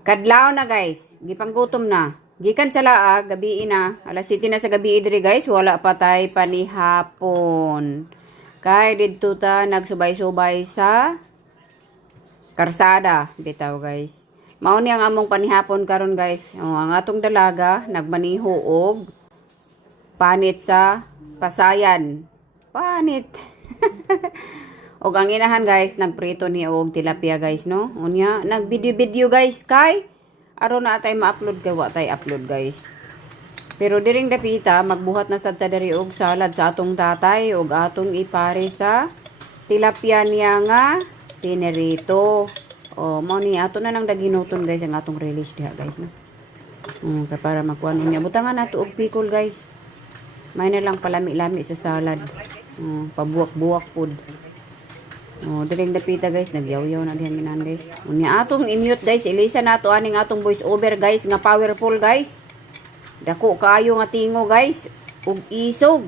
Kadlaw na guys, gipanggutom na. Gikan sa laag, gabi na. Alas 7 na sa gabi diri guys, wala pa tay panihapon. Kay didto ta nagsubay-subay sa karsada bitaw guys. Mao ni ang among panihapon karon guys. Ang atong dalaga nagmaniho og panit sa pasayan. Panit. Og ang inahan guys, nagprito ni og tilapia guys, no? Unya, nagvideo-video guys kay aron na tay ma-upload kay wa tay upload guys. Pero diring dapita, magbuhat na sad ta diri og salad sa atong tatay og atong ipare sa tilapia niya nga pinirito. O mao ni ato na nang daginoton guys ang atong release diha guys, no? Kay para magkuan niya butangan nato og pikol guys. May na lang palami-lami sa salad. Pabuwak-buwak pud. Diring dapita guys, nagyaw-yaw na dihan ginan guys. Unya atong i-mute guys, ilisa nato aning atong voice over guys nga powerful guys. Dako kaayo nga tingo guys, ug isog.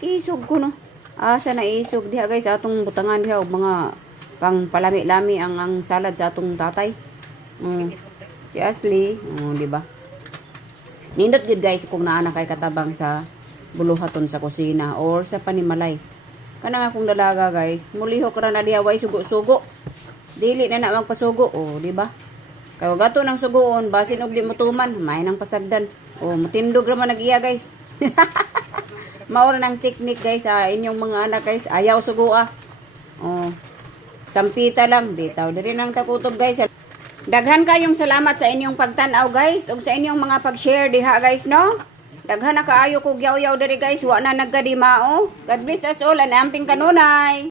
Isog ko no. Asa na isog diha guys atong butangan diha og mga pang palami-lami ang salad sa atong tatay. Si Ashley, di ba? Nindot gid guys kung naa na kay katabang sa buluhaton sa kusina or sa panimalay. Kanang akong dalaga guys, mulihok ra na diha way sugo-sugo. Dili na na magpasugo, di ba? Kay gato nang sugoon, basin og di mutuman, may nang pasagdan. Matindog ra man nag-iya guys. Mao ra nang technique guys sa inyong mga anak guys, ayaw sugoa. Sampita lang bitaw diri nang takutob guys. Daghan kayong salamat sa inyong pagtan-aw guys ug sa inyong mga pag-share diha guys, no? Daghan na kaayo kog yaw-yaw diri guys, wa na nagkadimao. God bless us all and amping kanunay.